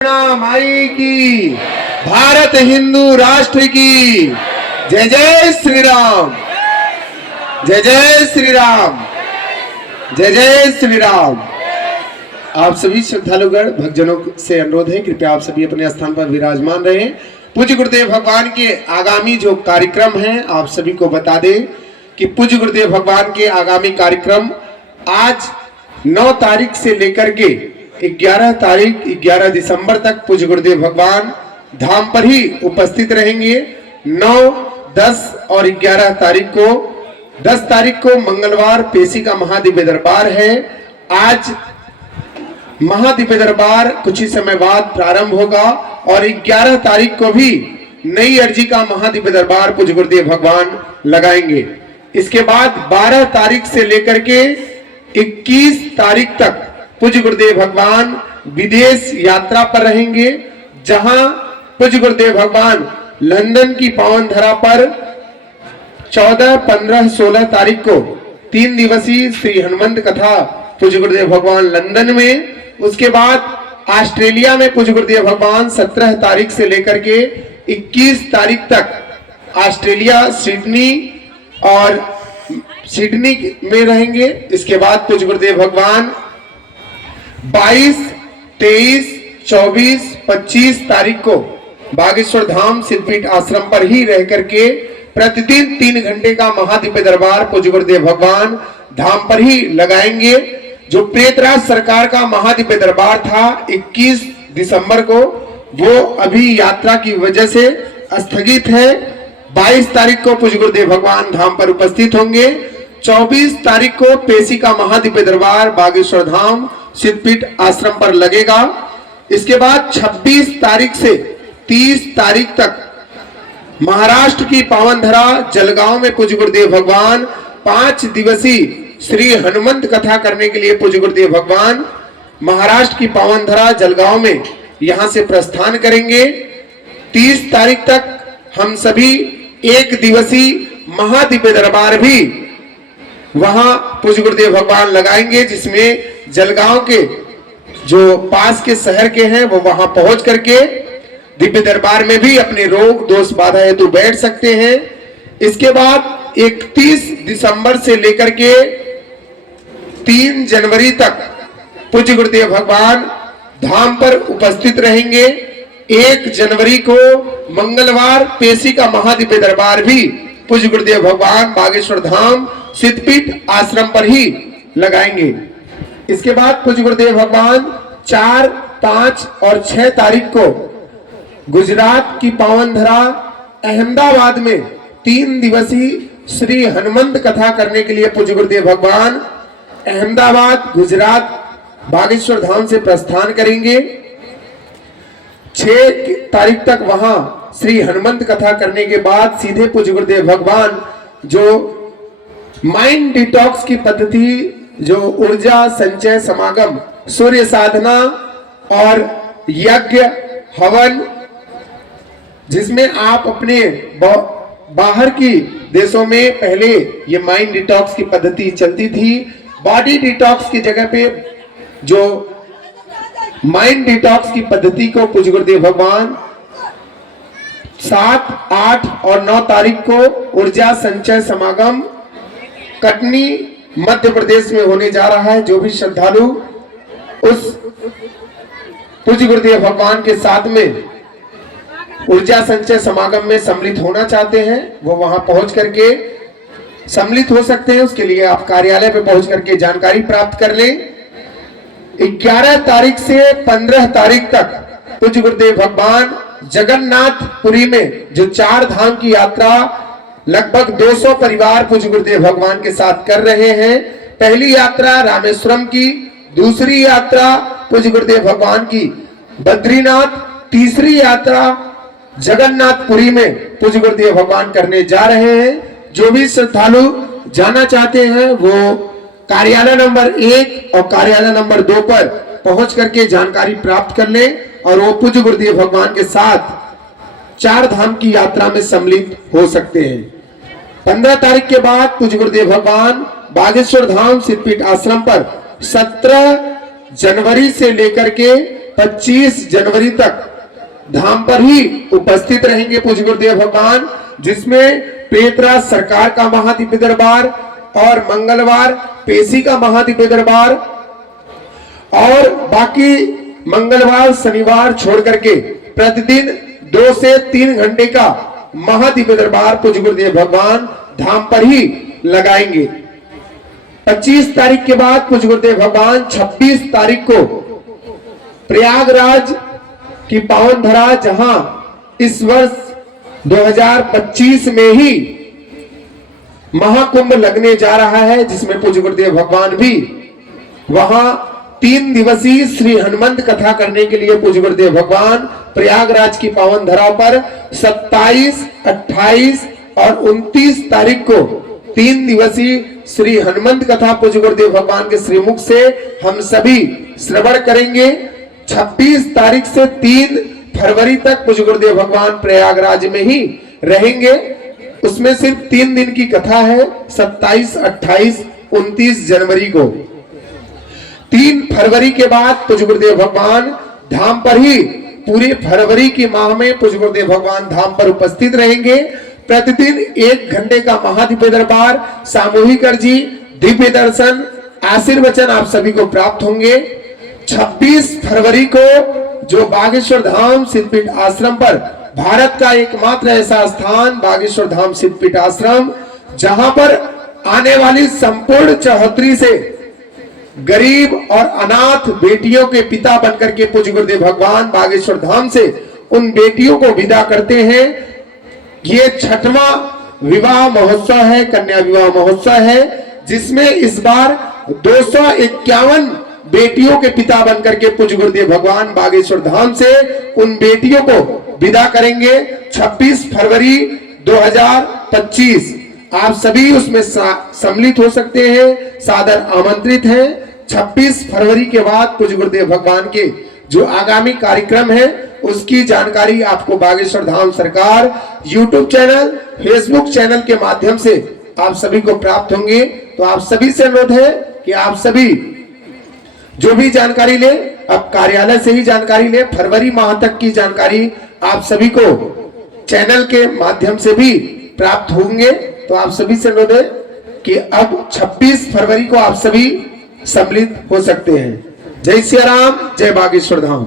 माई की, भारत हिंदू राष्ट्र की जय जय श्री राम, जय जय श्री राम, जय जय श्री राम। आप सभी श्रद्धालुगण भक्तजनों से अनुरोध है, कृपया आप सभी अपने स्थान पर विराजमान रहें। पूज्य गुरुदेव भगवान के आगामी जो कार्यक्रम हैं आप सभी को बता दें कि पूज्य गुरुदेव भगवान के आगामी कार्यक्रम आज 9 तारीख से लेकर के 11 तारीख 11 दिसंबर तक पूज्य गुरुदेव भगवान धाम पर ही उपस्थित रहेंगे। 9, 10 और 11 तारीख को 10 तारीख को मंगलवार पेशी का महादिव्य दरबार है। आज महादिव्य दरबार कुछ ही समय बाद प्रारंभ होगा और 11 तारीख को भी नई अर्जी का महादिव्य दरबार पूज्य गुरुदेव भगवान लगाएंगे। इसके बाद 12 तारीख से लेकर के 21 तारीख तक पूज्य गुरुदेव भगवान विदेश यात्रा पर रहेंगे, जहां पूज्य गुरुदेव भगवान लंदन की पावन धरा पर 14, 15, 16 तारीख को 3 दिवसीय श्री हनुमंत कथा पूज्य गुरुदेव भगवान लंदन में। उसके बाद ऑस्ट्रेलिया में पूज्य गुरुदेव भगवान 17 तारीख से लेकर के 21 तारीख तक ऑस्ट्रेलिया सिडनी में रहेंगे। इसके बाद पूज्य गुरुदेव भगवान 22, 23, 24, 25 तारीख को बागेश्वर धाम सिद्धपीठ आश्रम पर ही रह करके प्रतिदिन 3 घंटे का महादिव्य दरबार पूज्य गुरुदेव भगवान धाम पर ही लगाएंगे। जो प्रेतराज सरकार का महादिव्य दरबार था 21 दिसंबर को, वो अभी यात्रा की वजह से स्थगित है। 22 तारीख को पूज्य गुरुदेव भगवान धाम पर उपस्थित होंगे। 24 तारीख को पेशी का महादिव्य दरबार बागेश्वर धाम सिद्धपीठ आश्रम पर लगेगा। इसके बाद 26 तारीख से 30 तारीख तक महाराष्ट्र की पावन धरा जलगांव में पूज्य गुरुदेव भगवान 5 दिवसीय श्री हनुमंत कथा करने के लिए पूज्य गुरुदेव भगवान महाराष्ट्र की पावन धरा जलगांव में यहां से प्रस्थान करेंगे। 30 तारीख तक हम सभी 1 दिवसीय महादिव्य दरबार भी वहां पूज्य गुरुदेव भगवान लगाएंगे, जिसमें जलगांव के जो पास के शहर के हैं वो वहां पहुंच करके दिव्य दरबार में भी अपने रोग दोष बाधा हेतु बैठ सकते हैं। इसके बाद 31 दिसंबर से लेकर के 3 जनवरी तक पूज्य गुरुदेव भगवान धाम पर उपस्थित रहेंगे। 1 जनवरी को मंगलवार पेशी का महादिव्य दरबार भी पूज्य गुरुदेव भगवान बागेश्वर धाम सिद्धपीठ आश्रम पर ही लगाएंगे। इसके बाद पूज्य गुरुदेव भगवान 4, 5 और 6 तारीख को गुजरात की पावन धरा अहमदाबाद में 3 दिवसीय श्री हनुमंत कथा करने के लिए पूज्य गुरुदेव भगवान अहमदाबाद गुजरात बागेश्वर धाम से प्रस्थान करेंगे। 6 तारीख तक वहां श्री हनुमंत कथा करने के बाद सीधे पूज्य गुरुदेव भगवान जो माइंड डिटॉक्स की पद्धति, जो ऊर्जा संचय समागम, सूर्य साधना और यज्ञ हवन, जिसमें आप अपने बाहर की देशों में पहले ये माइंड डिटॉक्स की पद्धति चलती थी, बॉडी डिटॉक्स की जगह पे जो माइंड डिटॉक्स की पद्धति को पूज्य गुरुदेव भगवान 7, 8 और 9 तारीख को ऊर्जा संचय समागम कटनी मध्य प्रदेश में होने जा रहा है। जो भी श्रद्धालु उस पूज्य गुरुदेव भगवान के साथ में ऊर्जा संचय समागम में सम्मिलित होना चाहते हैं वो वहां पहुंच करके सम्मिलित हो सकते हैं। उसके लिए आप कार्यालय पे पहुंच करके जानकारी प्राप्त कर लें। 11 तारीख से 15 तारीख तक पूज्य गुरुदेव भगवान जगन्नाथपुरी में जो 4 धाम की यात्रा लगभग 200 परिवार पूज्य गुरुदेव भगवान के साथ कर रहे हैं। पहली यात्रा रामेश्वरम की, दूसरी यात्रा पूज्य गुरुदेव भगवान की बद्रीनाथ, तीसरी यात्रा जगन्नाथपुरी में पूज्य गुरुदेव भगवान करने जा रहे हैं। जो भी श्रद्धालु जाना चाहते हैं वो कार्यालय नंबर 1 और कार्यालय नंबर 2 पर पहुंच करके जानकारी प्राप्त कर लें और वो पूज्य गुरुदेव भगवान के साथ 4 धाम की यात्रा में सम्मिलित हो सकते हैं। 15 तारीख के बाद पूज्य गुरुदेव भगवान बागेश्वर धाम सिद्धपीठ आश्रम पर 17 जनवरी से लेकर के 25 जनवरी तक धाम पर ही उपस्थित रहेंगे पूज्य गुरुदेव भगवान, जिसमें पेतरा सरकार का महादिव्य दरबार और मंगलवार पेशी का महादिव्य दरबार और बाकी मंगलवार शनिवार छोड़ करके प्रतिदिन 2 से 3 घंटे का महादिव्य दरबार पूज्य गुरुदेव भगवान धाम पर ही लगाएंगे। 25 तारीख के बाद पूज्य गुरुदेव भगवान 26 तारीख को प्रयागराज की पावन धरा, जहां इस वर्ष 2025 में ही महाकुंभ लगने जा रहा है, जिसमें पूज्य गुरुदेव भगवान भी वहां 3 दिवसीय श्री हनुमंत कथा करने के लिए पूज्य गुरुदेव भगवान प्रयागराज की पावन धरा पर 27, 28 और 29 तारीख को 3 दिवसीय श्री हनुमंत कथा पूज्य गुरुदेव भगवान के श्रीमुख से हम सभी श्रवण करेंगे। 26 तारीख से 3 फरवरी तक पूज्य गुरुदेव भगवान प्रयागराज में ही रहेंगे। उसमें सिर्फ 3 दिन की कथा है, 27, 28, 29 जनवरी को। 3 फरवरी के बाद पूज्य गुरुदेव भगवान धाम पर ही पूरे फरवरी के माह में पूज्य गुरुदेव भगवान धाम पर उपस्थित रहेंगे। प्रतिदिन 1 घंटे का महादिव्य दरबार, सामूहिक अर्जी, दिव्य दर्शन, आशीर्वचन आप सभी को प्राप्त होंगे। 26 फरवरी को जो बागेश्वर धाम सिद्धपीठ आश्रम पर, भारत का एकमात्र ऐसा स्थान बागेश्वर धाम सिद्धपीठ आश्रम, जहां पर आने वाली संपूर्ण चौहत्तरी से गरीब और अनाथ बेटियों के पिता बनकर के पूज्य गुरुदेव भगवान बागेश्वर धाम से उन बेटियों को विदा करते हैं। ये 6वां विवाह महोत्सव है, कन्या विवाह महोत्सव है, जिसमें इस बार 251 बेटियों के पिता बनकर के पूज्य गुरुदेव भगवान बागेश्वर धाम से उन बेटियों को विदा करेंगे। 26 फरवरी 2025 आप सभी उसमें सम्मिलित हो सकते हैं, सादर आमंत्रित हैं। 26 फरवरी के बाद पूज्य गुरुदेव भगवान के जो आगामी कार्यक्रम है उसकी जानकारी आपको बागेश्वर धाम सरकार YouTube चैनल, Facebook चैनल के माध्यम से आप सभी को प्राप्त होंगे। तो आप सभी से अनुरोध है कि आप सभी जो भी जानकारी ले, अब कार्यालय से ही जानकारी ले। फरवरी माह तक की जानकारी आप सभी को चैनल के माध्यम से भी प्राप्त होंगे। तो आप सभी से अनुरोध है कि अब 26 फरवरी को आप सभी सम्मिलित हो सकते हैं। जय सिया राम, जय बागेश्वर धाम।